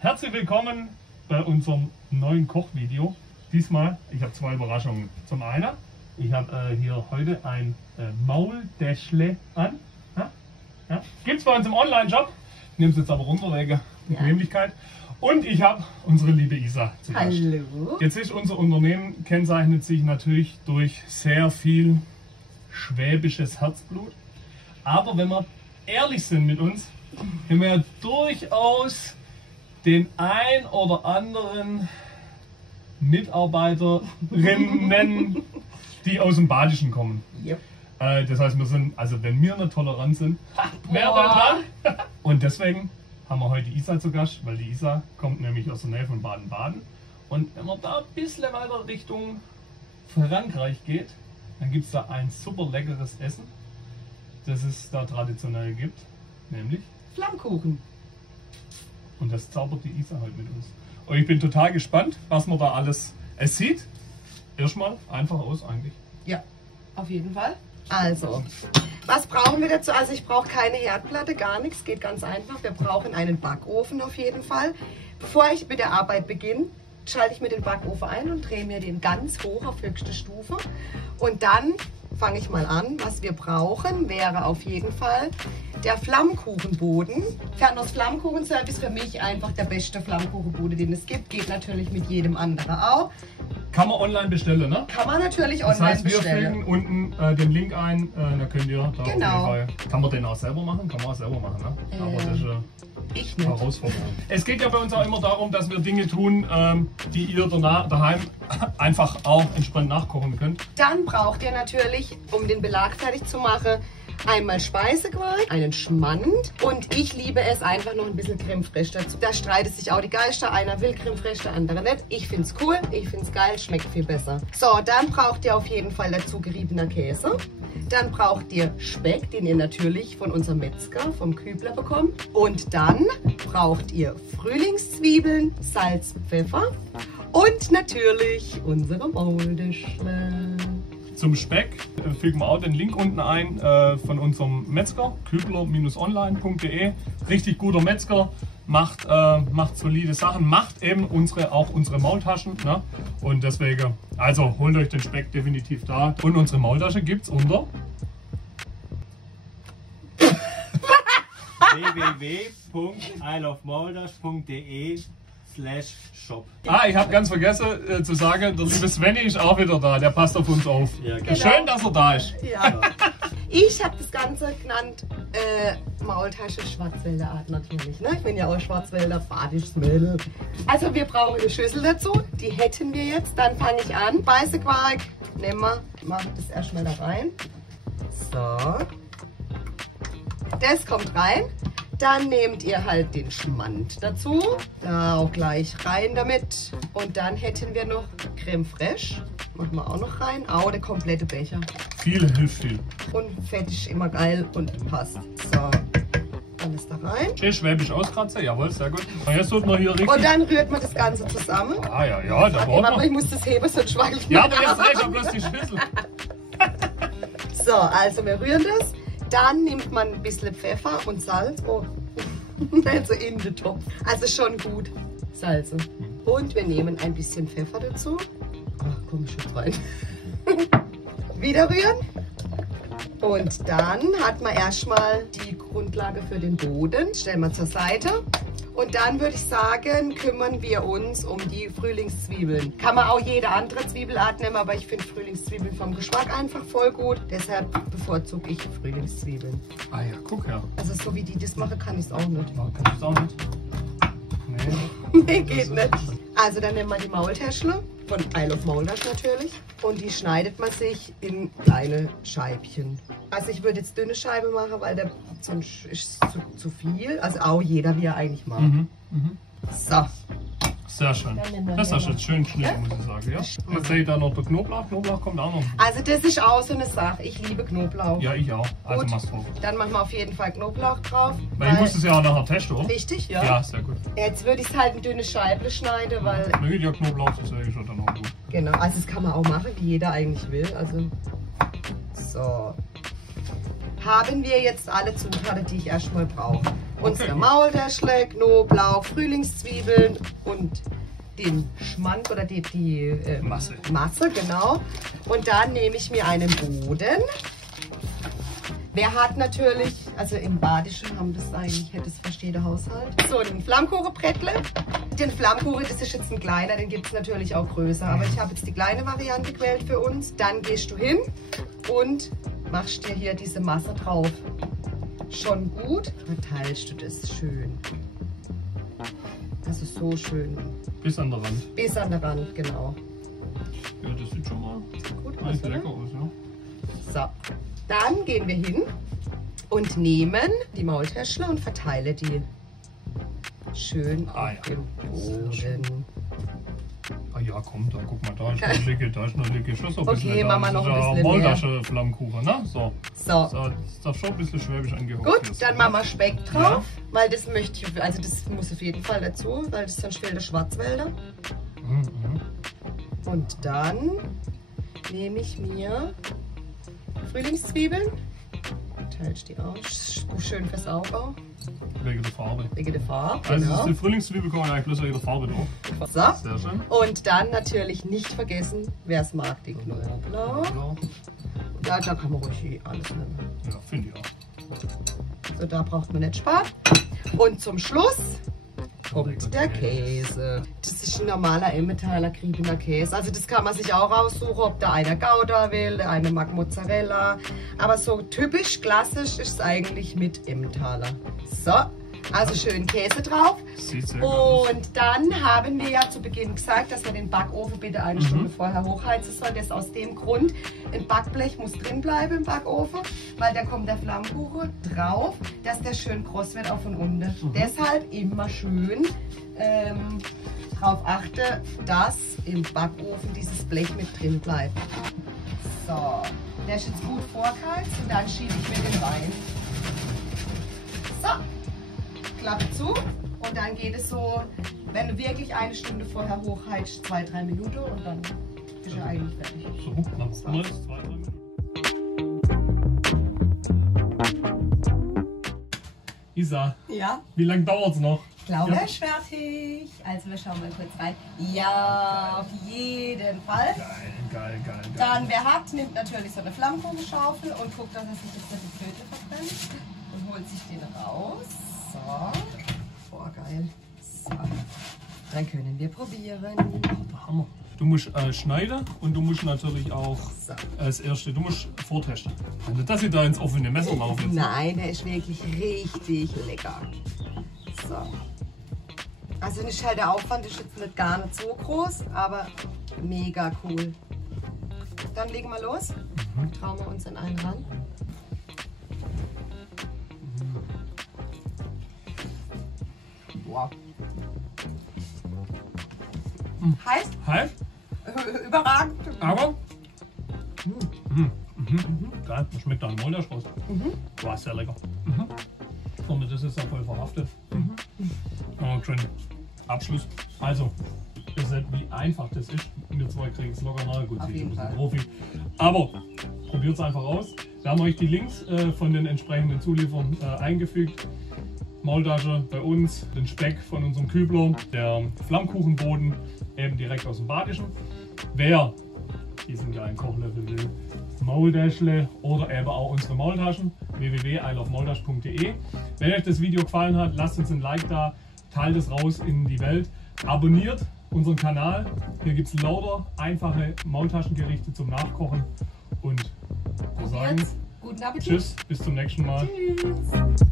Herzlich willkommen bei unserem neuen Kochvideo. Diesmal, ich habe zwei Überraschungen. Zum einen, ich habe hier heute ein Maultäschle an. Ja? Gibt es bei uns im Online-Shop. Ich nehme es jetzt aber runter wegen Bequemlichkeit. Und ich habe unsere liebe Isa zu Gast. Hallo. Jetzt ist unser Unternehmen, kennzeichnet sich natürlich durch sehr viel schwäbisches Herzblut. Aber wenn wir ehrlich sind mit uns, haben wir ja durchaus den ein oder anderen Mitarbeiterinnen, die aus dem Badischen kommen. Yep. Das heißt, wir sind, also wenn wir nicht tolerant sind, wer da dran? Und deswegen haben wir heute Isa zu Gast, weil die Isa kommt nämlich aus der Nähe von Baden-Baden. Und wenn man da ein bisschen weiter Richtung Frankreich geht, dann gibt es da ein super leckeres Essen, das es da traditionell gibt, nämlich Flammkuchen. Und das zaubert die Isa halt mit uns. Und ich bin total gespannt, was man da alles... Es sieht erstmal einfach aus eigentlich. Ja, auf jeden Fall. Also, was brauchen wir dazu? Also ich brauche keine Herdplatte, gar nichts, geht ganz einfach. Wir brauchen einen Backofen auf jeden Fall. Bevor ich mit der Arbeit beginne, schalte ich mir den Backofen ein und drehe mir den ganz hoch auf höchste Stufe. Und dann fange ich mal an. Was wir brauchen, wäre auf jeden Fall der Flammkuchenboden. Ferners Flammkuchenservice, für mich einfach der beste Flammkuchenboden, den es gibt. Geht natürlich mit jedem anderen auch. Kann man online bestellen, ne? Kann man natürlich Das online heißt, wir bestellen. fügen unten den Link ein, da könnt ihr da Genau. auf jeden Fall... Kann man den auch selber machen? Kann man auch selber machen, ne? Aber das ist Ich eine nicht. Herausforderung. Es geht ja bei uns auch immer darum, dass wir Dinge tun, die ihr daheim einfach auch entspannt nachkochen könnt. Dann braucht ihr natürlich, um den Belag fertig zu machen, einmal Speisequark, einen Schmand und ich liebe es einfach noch ein bisschen Creme fraiche dazu. Da streitet sich auch die Geister. Einer will Creme fraiche, der andere nicht. Ich finde es cool, ich finde es geil, schmeckt viel besser. So, dann braucht ihr auf jeden Fall dazu geriebener Käse. Dann braucht ihr Speck, den ihr natürlich von unserem Metzger, vom Kübler bekommt. Und dann braucht ihr Frühlingszwiebeln, Salz, Pfeffer und natürlich unsere Maultäschle. Zum Speck fügen wir auch den Link unten ein von unserem Metzger, kübler-online.de. Richtig guter Metzger, macht solide Sachen, macht eben auch unsere Maultaschen. Ne? Und deswegen, also holt euch den Speck definitiv da. Und unsere Maultasche gibt es unter www.isleofmolders.de/shop. Ich habe ganz vergessen zu sagen, der liebe Svenny ist auch wieder da, der passt auf uns auf. Ja, genau. Schön, dass er da ist. Ja. Ich habe das Ganze genannt Maultasche Schwarzwälder Art natürlich. Ne? Ich bin ja auch Schwarzwälder, badisches Mädel. Also wir brauchen eine Schüssel dazu. Die hätten wir jetzt. Dann fange ich an. Speisequark nehmen wir. Mache das erstmal da rein. So. Das kommt rein. Dann nehmt ihr halt den Schmand dazu. Da auch gleich rein damit. Und dann hätten wir noch Creme fraiche. Machen wir auch noch rein. Auch der komplette Becher. Viel hilft viel. Und Fett ist immer geil und passt. So, alles da rein. Schön schwäbisch auskratze, jawohl, sehr gut. Und jetzt tut man hier richtig... Und dann rührt man das Ganze zusammen. ja, da Okay, braucht warte, man. ich muss das heben, sonst schwankelt Ja, man aber jetzt ab. reicht ja bloß die Schüssel. So, also wir rühren das. Dann nimmt man ein bisschen Pfeffer und Salz. Oh, also in den Topf. Also schon gut salzen. Und wir nehmen ein bisschen Pfeffer dazu. Ach komm, ich schütze rein. Wieder rühren. Und dann hat man erstmal die Grundlage für den Boden. Stellen wir zur Seite. Und dann würde ich sagen, kümmern wir uns um die Frühlingszwiebeln. Kann man auch jede andere Zwiebelart nehmen, aber ich finde Frühlingszwiebeln vom Geschmack einfach voll gut. Deshalb bevorzuge ich Frühlingszwiebeln. Ja, guck her. Also so wie die das machen, kann ich es auch nicht. Kann ich das auch nicht? Nee. Nee, geht nicht. Also dann nehmen wir die Maultäschle, von Isle of Molders natürlich. Und die schneidet man sich in kleine Scheibchen. Also ich würde jetzt dünne Scheibe machen, weil der sonst ist zu viel. Also auch jeder, wie er eigentlich mag. So. Sehr schön. Dann nehmen wir Das ist den jetzt schön geschnitten, muss ich sagen. Ja? Jetzt sehe ich da noch der Knoblauch. Knoblauch kommt auch noch. Also das ist auch so eine Sache. Ich liebe Knoblauch. Ja, ich auch. Also Gut. machst drauf. Dann machen wir auf jeden Fall Knoblauch drauf. Weil ich muss es ja auch nachher testen, oder? Richtig, ja. Ja, sehr gut. Jetzt würde ich es halt in dünne Scheiben schneiden, weil... Na gut, ja, Knoblauch, das sehe ich schon dann auch gut. Genau, also das kann man auch machen, wie jeder eigentlich will. Also so. Haben wir jetzt alle Zutaten, die ich erstmal brauche. Unsere Maultäschle, Knoblauch, Frühlingszwiebeln und den Schmand oder die Masse. Masse, genau. Und dann nehme ich mir einen Boden. Wer hat natürlich, also im Badischen haben das eigentlich, hätte es fast jeder Haushalt. So ein Flammkuchenbrettle. Den Flammkuchen, das ist jetzt ein kleiner, den gibt es natürlich auch größer. Aber ich habe jetzt die kleine Variante gewählt für uns. Dann gehst du hin und machst dir hier diese Masse drauf. Schon gut, verteilst du das schön. Also so schön. Bis an der Rand. Bis an der Rand, genau. Ja, das sieht schon mal Gut echt aus, lecker aus, ja. So, dann gehen wir hin und nehmen die Maultäschle und verteile die schön Ah, auf ja. dem Sehr Boden. Ah ja, komm, da guck mal, da ist noch Licke, da ist noch Licke. Schon so ein Okay, bisschen, machen wir noch ein bisschen mehr. Maultasche Flammkuchen, ne? So. So, So, das darf schon ein bisschen schwäbisch angehaucht gut, hier dann sein. machen wir Speck drauf, weil das möchte ich, also das muss auf jeden Fall dazu, weil das sonst fehlt der Schwarzwälder. Mhm. Und dann nehme ich mir Frühlingszwiebeln, teilst die aus, schön fürs Auge auch, Wegen der Farbe. wegen der Farbe, Also genau. die Frühlingszwiebel kommen eigentlich bloß wegen der Farbe drauf. So. Sehr schön. Und dann natürlich nicht vergessen, wer es mag, die Knoblauch. Ja, Da kann man ruhig alles nehmen. ja finde ich auch. So, da braucht man nicht sparen. Und zum Schluss kommt der Käse. Das ist ein normaler Emmentaler Griebener Käse. Also das kann man sich auch aussuchen, ob da einer Gouda will, der eine mag Mozzarella. Aber so typisch klassisch ist es eigentlich mit Emmentaler. So, also schön Käse drauf. Sieht sehr gut aus. Und dann haben wir ja zu Beginn gesagt, dass wir den Backofen bitte eine Stunde vorher hochheizen sollen. Das aus dem Grund, ein Backblech muss drin bleiben im Backofen, weil da kommt der Flammkuchen drauf, dass der schön kross wird auch von unten. Deshalb immer schön darauf achten, dass im Backofen dieses Blech mit drin bleibt. So, der ist jetzt gut vorgeheizt und dann schiebe ich mir den rein. So. Klappe zu und dann geht es so, wenn du wirklich eine Stunde vorher hochheizt, 2-3 Minuten und dann ist er eigentlich fertig. So, dann gucken wir jetzt 2-3 Minuten. Isa, Ja, wie lange dauert es noch? ich glaube, Ja. er ist fertig. Also wir schauen mal kurz rein. Ja, auf jeden Fall. Geil. Dann, wer hat, nimmt natürlich so eine Flammkugenschaufel und guckt, dass er sich jetzt nicht die Flöte verbrennt und holt sich den raus. So. Boah, geil. So. Dann können wir probieren. Hammer. Du musst schneiden und du musst natürlich auch So. als Erste, du musst vortesten. Also, dass ich da ins offene Messer laufe. Jetzt. Nein, der ist wirklich richtig lecker. So. Also nicht halt der Aufwand ist jetzt nicht gar nicht so groß, aber mega cool. Dann legen wir los. Trauen wir uns in einen ran. Wow. Heiß, Halt, überragend. aber. Geil, das schmeckt nach einem Maultasch raus. War sehr lecker. Und das ist ja voll verhaftet. Aber schön. Abschluss. Also, ihr seht, wie einfach das ist. Wir zwei kriegen es locker nahe. Gut, Auf sie ist jeden ein bisschen Fall. Profi. Aber probiert es einfach aus. Wir haben euch die Links von den entsprechenden Zuliefern eingefügt. Maultasche bei uns, den Speck von unserem Kübler, der Flammkuchenboden eben direkt aus dem Badischen. Wer diesen geilen Kochlöffel will, Maultäschle oder eben auch unsere Maultaschen, www.ilovemaltasch.de. Wenn euch das Video gefallen hat, lasst uns ein Like da, teilt es raus in die Welt, abonniert unseren Kanal. Hier gibt es lauter einfache Maultaschengerichte zum Nachkochen und wir sagen Probiert's. Guten Appetit. Tschüss, bis zum nächsten Mal. Tschüss.